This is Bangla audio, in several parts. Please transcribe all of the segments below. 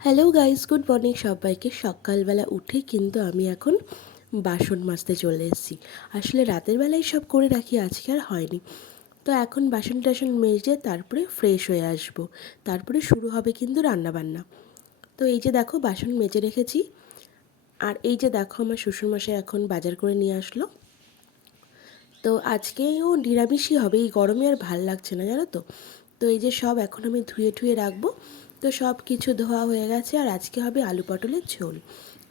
হ্যালো গাইস গুড মর্নিং সবাইকে। সকালবেলা উঠে কিন্তু আমি এখন বাসন মাজতে চলে এসেছি। আসলে রাতের বেলায় সব করে রাখি, আজকে আর হয়নি। তো এখন বাসন টাসন মেজে তারপরে ফ্রেশ হয়ে আসব। তারপরে শুরু হবে কিন্তু রান্নাবান্না। তো এই যে দেখো, বাসন মেজে রেখেছি। আর এই যে দেখো, আমার শ্বশুরমশাই এখন বাজার করে নিয়ে আসলো। তো আজকেও নিরামিষই হবে। এই গরমে আর ভালো লাগছে না, জানো তো? তো এই যে সব এখন আমি ধুয়ে ধুয়ে রাখব। তো সব কিছু ধোয়া হয়ে গেছে আর আজকে হবে আলু পটলের ঝোল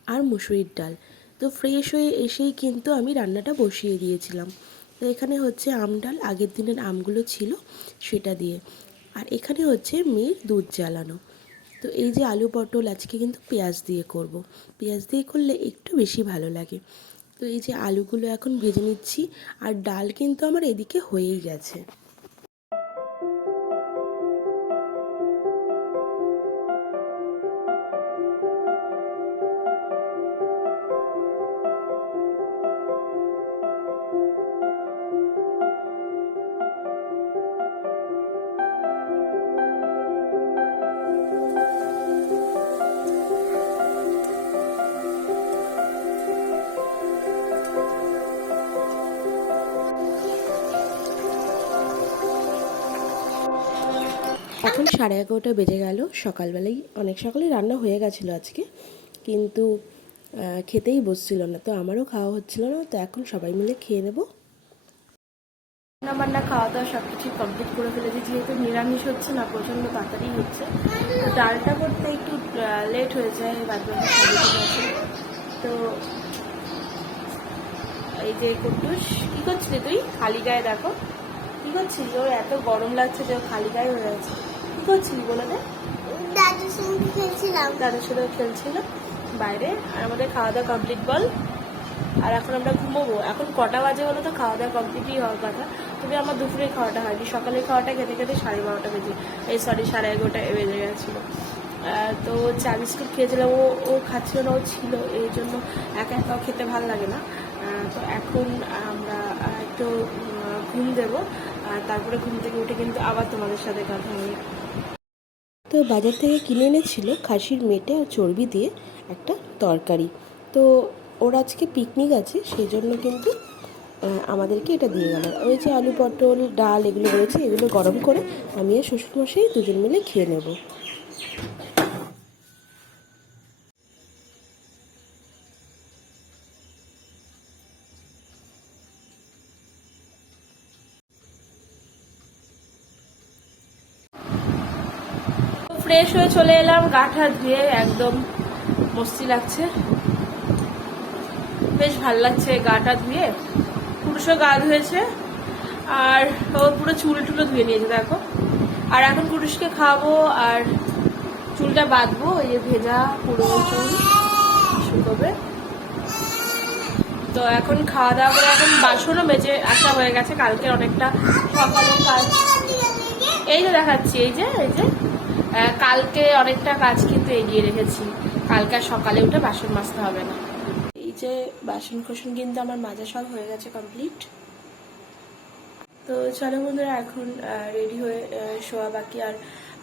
আর মুসুরির ডাল। তো ফ্রেশ হয়ে এসেই কিন্তু আমি রান্নাটা বসিয়ে দিয়েছিলাম। তো এখানে হচ্ছে আম ডাল, আগের দিনের আমগুলো ছিল সেটা দিয়ে। আর এখানে হচ্ছে মেয়ের দুধ জ্বালানো। তো এই যে আলু পটল, আজকে কিন্তু পেঁয়াজ দিয়ে করব। পেঁয়াজ দিয়ে করলে একটু বেশি ভালো লাগে। তো এই যে আলুগুলো এখন ভেজে নিচ্ছি আর ডাল কিন্তু আমার এদিকে হয়েই গেছে। এখন সাড়ে এগারোটা বেজে গেল। সকালবেলাই অনেক সকালে রান্না হয়ে গেছিল আজকে, কিন্তু খেতেই বসছিল না, তো আমারও খাওয়া হচ্ছিল না, তো এখন সবাই মিলে খেয়ে নেব। রান্না বান্না খাওয়া দাওয়া সব কিছু কমপ্লিট করে ফেলেছি, যেহেতু নিরামিষ হচ্ছে না, প্রচণ্ড তাড়াতাড়ি হচ্ছে। তো ডালটা করতে একটু লেট হয়ে যায় তো এই যে কুটুস, কি করছিলি তুই? খালি গায়ে দেখো। কি করছিস? ওর এত গরম লাগছে যে ও খালি গায়ে হয়ে আছে। করছিলি বলে দে। দাদুর সঙ্গে খেলছিলাম। দাদার সাথে খেলছিল। বাইরে আর আমাদের খাওয়া দাওয়া কমপ্লিট বল। আর এখন আমরা ঘুমোবো। এখন কটা বাজে বলো তো? খাওয়া দাওয়া কমপ্লিটই হওয়ার কথা। তবে আমার দুপুরে খাওয়াটা হয়নি। সকালে খাওয়াটা খেতে খেতে সাড়ে বারোটা বেজে এই সরি সাড়ে এগারোটা বেজে গেছিল। তো চা বিস্কুট খেয়েছিলাম। ও ও খাচ্ছিল না ও ছিল। এই জন্য একা একাও খেতে ভালো লাগে না। তো এখন আমরা একটু ঘুম দেবো। আর তারপরে ঘুম থেকে উঠে কিন্তু আবার তোমাদের সাথে কথা হবে। তো বাজার থেকে কিনে এনেছিল খাসির মেটে আর চর্বি দিয়ে একটা তরকারি। তো ওর আজকে পিকনিক আছে সেই জন্য কিন্তু আমাদেরকে এটা দিয়ে গেল। ওই যে আলু পটল, ডাল এগুলো রয়েছে, এগুলো গরম করে আমি আর শ্বশুরমশাই দুজন মিলে খেয়ে নেব। ফ্রেশ হয়ে চলে এলাম গাঠা ধুয়ে একদম মস্তি লাগছে। বেশ ভালো লাগছে গাটা ধুয়ে। পুরুষও গা ধুয়েছে, আর ওর পুরো চুল টুলো ধুয়ে নিয়েছে, দেখো। আর এখন পুরুষকে খাওয়াবো, আর চুলটা বাঁধবো ওই যে ভেজা পুরো চুল শুকোবে তো এখন খাওয়া দাওয়া করে এখন বাসনও মেজে আসা হয়ে গেছে, কালকে অনেকটা সকালে কাজ। এই যে দেখাচ্ছি, এই যে এই যে। কালকে অনেকটা কাজ কিন্তু এগিয়ে রেখেছি। কালকে সকালে উঠে বাসন মাজতে হবে না। এই যে বাসন কোসন কিন্তু আমার মাজা সব হয়ে গেছে কমপ্লিট তো চলো বন্ধুরা, এখন রেডি হয়ে শোয়া বাকি। আর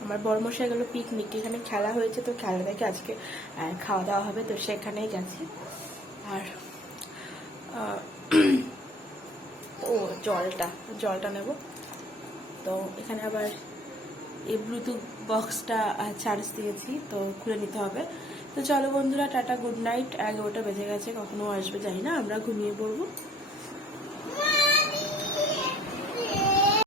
আমার বর্মশাই গেল পিকনিক এখানে খেলা হয়েছে, তো খেলা দেখে আজকে খাওয়া দাওয়া হবে, তো সেখানেই গেছি। আর ও জলটা জলটা নেব। তো এখানে আবার এই ব্লুটুথ বক্সটা চার্জ দিয়েছি, তো খুলে নিতে হবে। তো চলো বন্ধুরা, টাটা গুড নাইট এগারোটা বেজে গেছে, কখনো আসবে যাই না, আমরা ঘুমিয়ে পড়ব।